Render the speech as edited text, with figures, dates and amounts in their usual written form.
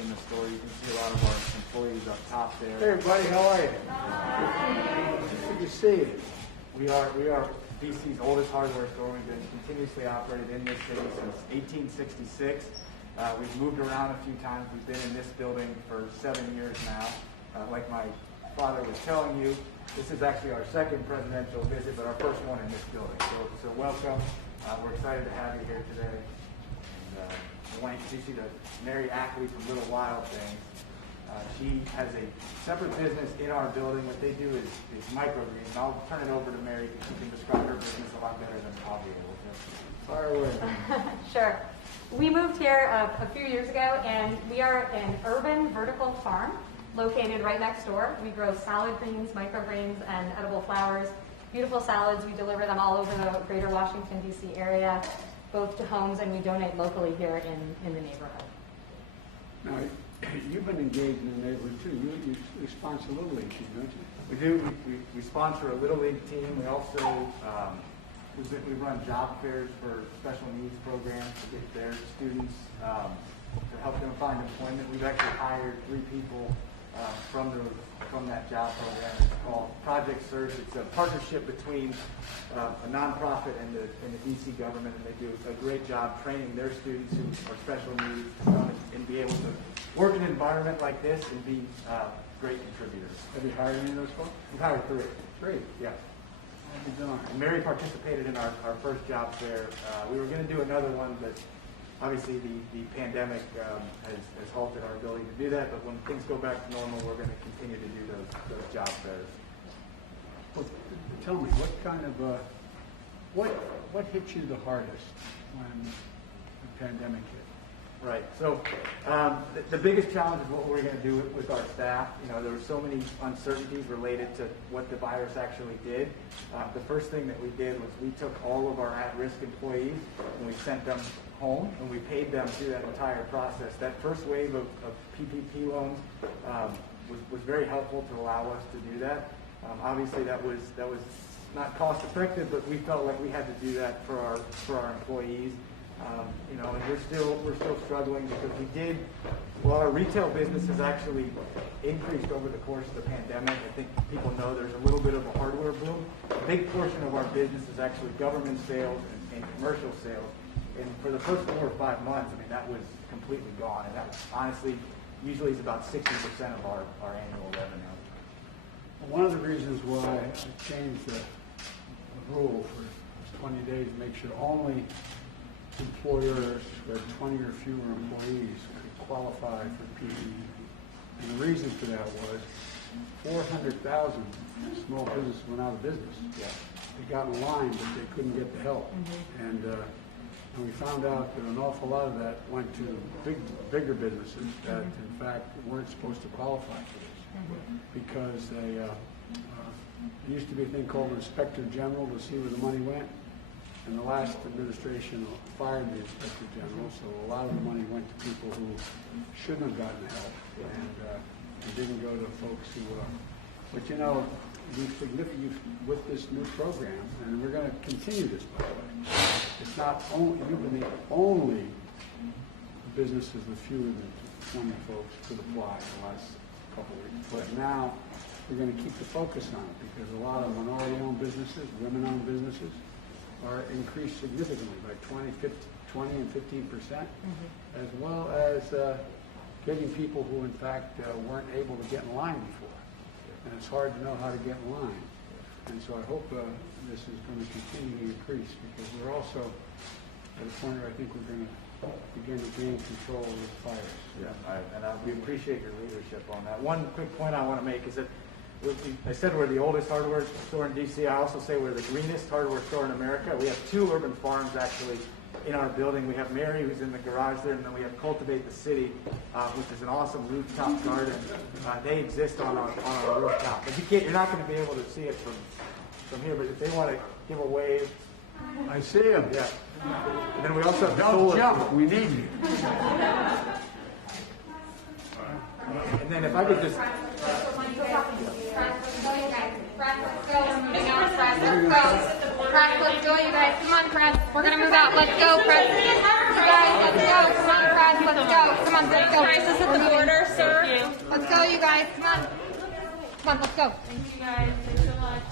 in the store. You can see a lot of our employees up top there. Hey everybody, how are you? Good to see you. We are DC's oldest hardware store. We've been continuously operated in this city since 1866. We've moved around a few times. We've been in this building for 7 years now. Like my father was telling you, this is actually our second presidential visit, but our first one in this building. So welcome. We're excited to have you here today. And I want to introduce you to Mary Ackley from Little Wild Things. She has a separate business in our building. What they do is microgreens. I'll turn it over to Mary because she can describe her business a lot better than I'll be able to. Fire away. Sure. We moved here a few years ago, and we are an urban vertical farm located right next door. We grow salad greens, microgreens, and edible flowers. Beautiful salads. We deliver them all over the greater Washington, D.C. area, both to homes, and we donate locally here in the neighborhood. Now, you've been engaged in the neighborhood too. You sponsor a Little League team, don't you? We do. We sponsor a Little League team. We also we run job fairs for special needs programs to get their students to help them find employment. We've actually hired 3 people from that job program. It's called Project Search. It's a partnership between a nonprofit and the DC government, and they do a great job training their students who are special needs to come and be able to work in an environment like this and be great contributors. Have you hired any of those folks? We've hired 3. 3. Yeah. And Mary participated in our first job fair. We were going to do another one, but obviously the pandemic has halted our ability to do that. But when things go back to normal, we're going to continue to do those job fairs. Well, tell me, what kind of what hit you the hardest when the pandemic hit? Right. So the biggest challenge is what we're going to do with our staff. You know, there were so many uncertainties related to what the virus actually did. The first thing that we did was we took all of our at-risk employees and we sent them home and we paid them through that entire process. That first wave of PPP loans was very helpful to allow us to do that. Obviously, that was not cost effective, but we felt like we had to do that for our employees. You know, and we're still struggling because while our retail business has actually increased over the course of the pandemic. I think people know there's a little bit of a hardware boom. A big portion of our business is actually government sales and commercial sales. And for the first 4 or 5 months, I mean, that was completely gone. And that was, honestly, usually is about 60% of our annual revenue. One of the reasons why I changed the rule for 20 days to make sure only employers with 20 or fewer employees could qualify for PPP. And the reason for that was 400,000 small businesses went out of business. Yeah. They got in line, but they couldn't get the help. And we found out that an awful lot of that went to bigger businesses that, in fact, weren't supposed to qualify for this because there used to be a thing called Inspector General to see where the money went. And the last administration fired the Inspector General, so a lot of the money went to people who shouldn't have gotten help, and it didn't go to folks who. But you know, with this new program, and we're going to continue this, by the way. It's not only you've been the only businesses with fewer than 20 folks could apply the last couple of weeks, but now we're going to keep the focus on it because a lot of minority-owned businesses, women-owned businesses, are increased significantly by 20 and 15%, as well as getting people who, in fact, weren't able to get in line before. And it's hard to know how to get in line. And so I hope this is going to continue to increase because we're also at a point where I think we're going to begin to gain control of this virus. Yeah, we appreciate your leadership on that. One quick point I want to make is that I said we're the oldest hardware store in D.C. I also say we're the greenest hardware store in America. We have 2 urban farms actually in our building. We have Mary, who's in the garage there, and then we have Cultivate the City, which is an awesome rooftop garden. They exist on our rooftop. But you're not going to be able to see it from here, but if they want to give a wave. I see them. Yeah. And then we also have Don't jump. We need you. And then if I could just... Let's go, you guys. Come on, Press. We're going to move out. Let's go, Press. You guys, let's go. Come on, Press. let's go. Come on, let's go. Crisis at the border, sir. Thank you. Let's go, you guys. Come on. Come on, let's go. Thank you guys. Thanks so much.